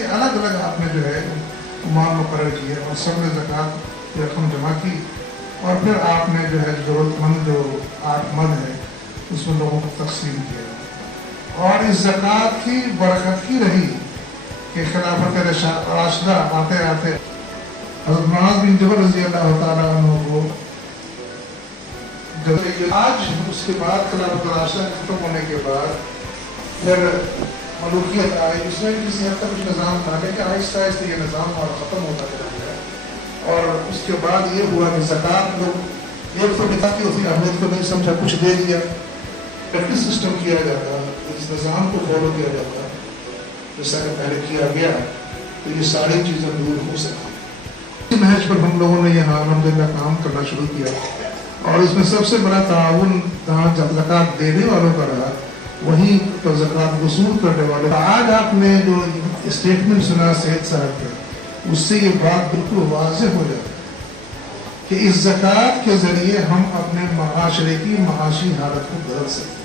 कि अलग अलग आपने जो है माल मुकर्रर किए और सब ने ज़कात की रकम जमा की और फिर आपने जो है ज़रूरतमंद जो 8 मद है उसमें लोगों को तकसीम किया और इस ज़कात की बरकत की रही कि खिलाफत राशिदा आते आते हज़रत मुआज़ बिन जबल रज़ी अल्लाह तआला अन्हु को जब आज उसके बाद खिलाफत राशिदा खत्म होने के बाद फिर मलूकियत आई, उसमें किसी हद तक कुछ निज़ाम था लेकिन आहिस्ता आहिस्ता ये निज़ाम और ख़त्म होता चला गया और उसके बाद ये हुआ कि ज़कात लोग एक तो निकाह की उसकी अहमियत को नहीं समझा, कुछ दे दिया, प्रैक्टिस सिस्टम किया जाता, इस निज़ाम को फॉलो किया जाता जैसा कि पहले किया गया तो ये सारी चीज़ें दूर हो सकती। महज पर हम लोगों ने यहाँ अल्हम्दुलिल्लाह काम करना शुरू किया और इसमें सबसे बड़ा ताउन जहाँ ज़कात देने वालों का रहा वहीं तो ज़कात वसूल करने वाले। आज आपने जो स्टेटमेंट सुना सैयद साहब का उससे ये बात बिल्कुल वाज़ेह हो जाती है कि इस ज़कात के ज़रिए हम अपने माशरे की माशी हालत को बदल सकते हैं।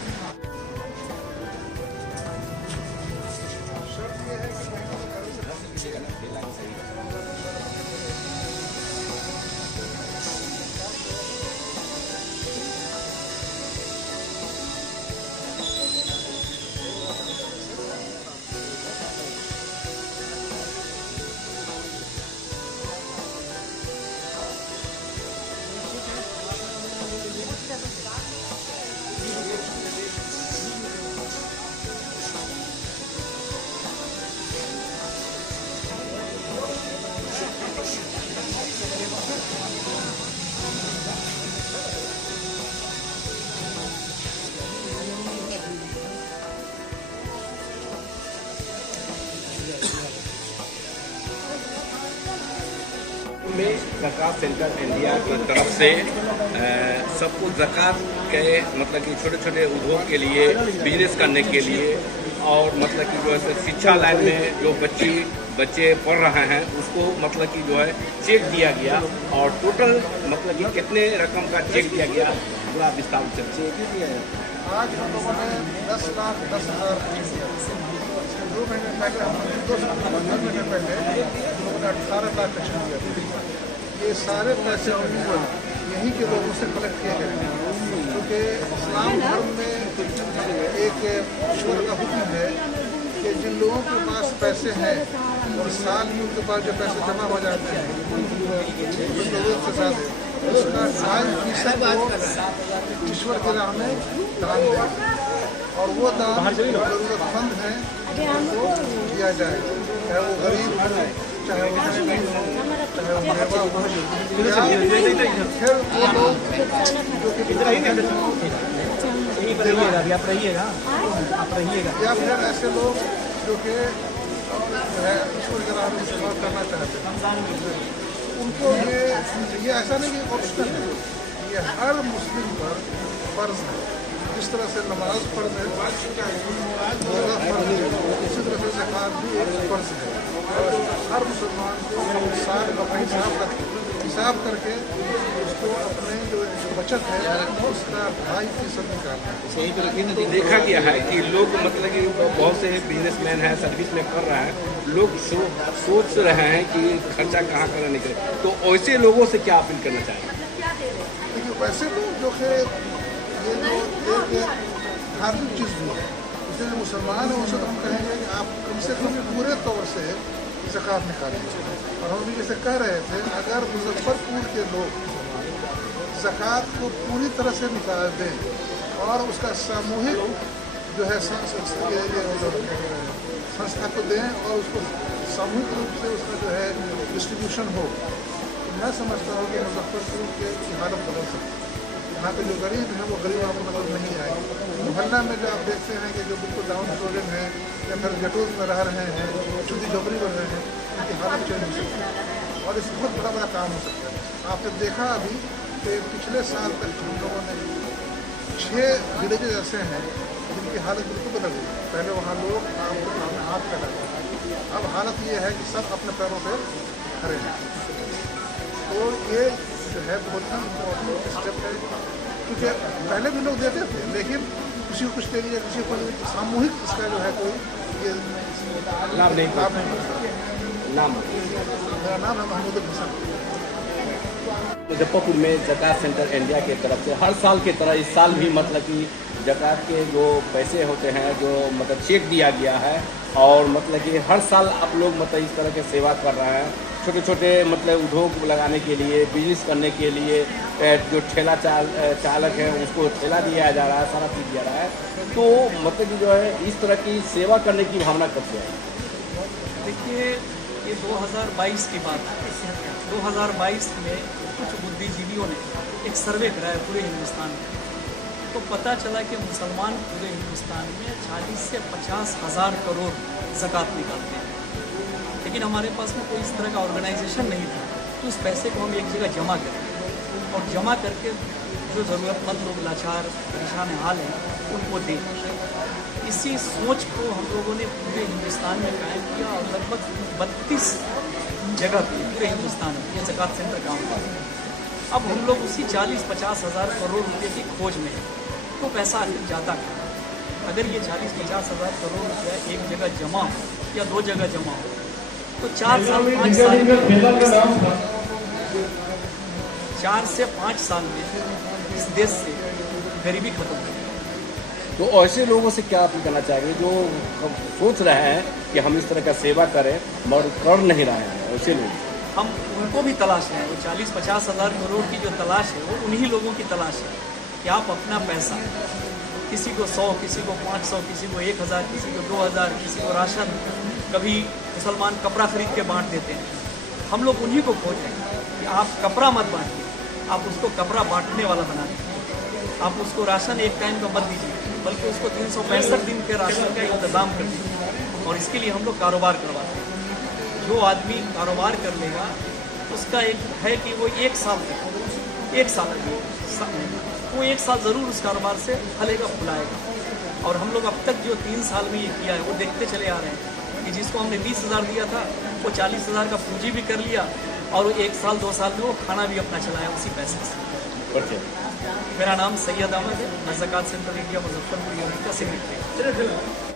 में ज़कात सेंटर इंडिया की तरफ से सबको ज़कात के मतलब कि छोटे छोटे उद्योग के लिए बिजनेस करने के लिए और मतलब कि जो है शिक्षा लाइन में जो बच्चे पढ़ रहे हैं उसको मतलब कि जो है चेक दिया गया और टोटल मतलब कि कितने रकम का चेक दिया गया पूरा विस्तार से चेक दिया है। आज हम लोगों ने 10,10,000 2 महीने पहले हमने 2 महीने पहले लोगों ने 18 लाख का दिया। ये सारे पैसे यहीं के लोगों से कलेक्ट किए गए क्योंकि इस्लाम धर्म में एक ईश्वर का हुक्म है कि जिन लोगों के पास पैसे हैं और साल में उनके पास जो पैसे जमा हो जाते हैं जरूरत के साथ उसका 2.5% ईश्वर के राह में दान दें और वो दान जरूरतमंद है उनको दिया जाए, चाहे वो गरीब हो चाहे वो चाहे वो बेवा हो फिर वो लोग या फिर ऐसे लोग जो कि ईश्वर के राह में इस्तेमाल करना चाहते हैं उनको ये ऐसा नहीं कि ऑप्शनल है, ये हर मुस्लिम पर फर्ज है। जिस तरह से नमाज फर्ज है, रोज़ा फर्ज है, इसी तरह से ज़कात भी एक फर्ज है और हर मुसलमान को साल अपना हिसाब करके उसको अपने जो बचत है उसका 2.5% निकालना है। देखा गया है कि लोग मतलब कि बहुत से बिजनेसमैन हैं सर्विस में कर रहे हैं, लोग सोच रहे हैं कि खर्चा कहाँ करना निकले, तो ऐसे लोगों से क्या अपील करना चाहिए? देखिए वैसे लोग जो कि ये जो एक धार्मिक चीज़ भी है, इसलिए जो मुसलमान है उनसे तो हम कहेंगे कि आप कम से कम पूरे तौर से ज़कात निकालें और हम भी जैसे कह रहे थे अगर मुजफ्फरपुर के लोग ज़कात को पूरी तरह से निकाल दें और उसका सामूहिक जो है संस्था को दें और उसको सामूहिक रूप से उसका जो है डिस्ट्रीब्यूशन हो, तो मैं समझता हूँ कि मुजफ्फरपुर की हालत बदल सकती है। यहाँ पे जो गरीब हैं वो गरीब आपको मतलब नहीं आएंगे। मोहल्ला में जो आप देखते हैं कि जो बिल्कुल डाउन सोलन है या फिर गटोज में रह रहे हैं, झुग्गी झोपड़ी बन रहे हैं, उनकी हालत चेंज हो सकती है और इससे बहुत बड़ा काम हो सकता है। आपने देखा अभी कि पिछले साल तक हम लोगों ने 6 विलेजेज ऐसे हैं जिनकी हालत बिल्कुल बदल गई। पहले वहाँ लोग हाथ फैलाते थे, अब हालत ये है कि सब अपने पैरों पर खड़े हैं। तो ये जो है बहुत ही इम्पोर्टेंट स्टेप है क्योंकि पहले भी लोग देते थे लेकिन किसी को कुछ दे दिया, किसी को सामूहिक इसका जो है कोई ये नाम नहीं आप नहीं बोल सकते। नाम मेरा नाम है महमूद हसन। मुजफ्फरपुर में ज़कात सेंटर इंडिया की तरफ से हर साल की तरह इस साल भी मतलब कि ज़कात के जो पैसे होते हैं जो मतलब चेक दिया गया है और मतलब कि हर साल आप लोग मतलब इस तरह के सेवा कर रहे हैं छोटे छोटे मतलब उद्योग लगाने के लिए बिजनेस करने के लिए जो ठेला चालक है उसको ठेला दिया जा रहा है सारा चीज़ दिया रहा है तो मतलब कि जो है इस तरह की सेवा करने की भावना कब से आई? देखिए ये 2022 की बात है। 2022 में कुछ बुद्धिजीवियों ने एक सर्वे कराया पूरे हिंदुस्तान में तो पता चला कि मुसलमान पूरे हिंदुस्तान में 40 से 50 हज़ार करोड़ ज़कात निकालते हैं लेकिन हमारे पास में कोई इस तरह का ऑर्गेनाइजेशन नहीं था तो उस पैसे को हम एक जगह जमा करें और जमा करके जो ज़रूरतमंद लोग लाचार परेशान हाल हैं उनको दें। इसी सोच को हम लोगों ने पूरे हिंदुस्तान में कायम किया और लगभग 32 जगह पे पूरे हिंदुस्तान में ये ज़कात सेंटर काम कर रहे हैं। अब हम लोग उसी 40-50 हज़ार करोड़ रुपए की खोज में हैं तो पैसा आखिर जाता है। अगर ये 40-50 हज़ार करोड़ रुपया एक जगह जमा हो या दो जगह जमा हो तो 4 से 5 साल में इस देश से गरीबी खत्म हो। तो ऐसे लोगों से क्या अपील करना चाहेंगे जो सोच रहे हैं कि हम इस तरह का सेवा करें मगर कर नहीं रहे हैं ऐसे लोग? हम उनको भी तलाश रहे हैं। वो 40-50 हज़ार करोड़ की जो तलाश है वो उन्हीं लोगों की तलाश है कि आप अपना पैसा किसी को 100 किसी को 500 किसी को 1000 किसी को 2000 किसी को राशन कभी मुसलमान कपड़ा खरीद के बांट देते हैं। हम लोग उन्हीं को खोजें कि आप कपड़ा मत बांटिए आप उसको कपड़ा बांटने वाला बना दीजिए। आप उसको राशन एक टाइम का मत दीजिए बल्कि उसको 365 दिन के राशन का इंतज़ाम कर दीजिए और इसके लिए हम लोग कारोबार करवाते हैं। जो आदमी कारोबार कर लेगा उसका एक है कि वो एक साल वो एक साल ज़रूर उस कारोबार से फलेगा फुलाएगा। और हम लोग अब तक जो 3 साल में ये किया है वो देखते चले आ रहे हैं कि जिसको हमने 20,000 दिया था वो 40,000 का पूंजी भी कर लिया और वो 1 साल 2 साल में वो खाना भी अपना चलाया उसी पैसे से। मेरा नाम सैयद अहमद है। मैं ज़कात सेंटर इंडिया मुजफ्फरपुर यूनिट का सेक्रेटरी।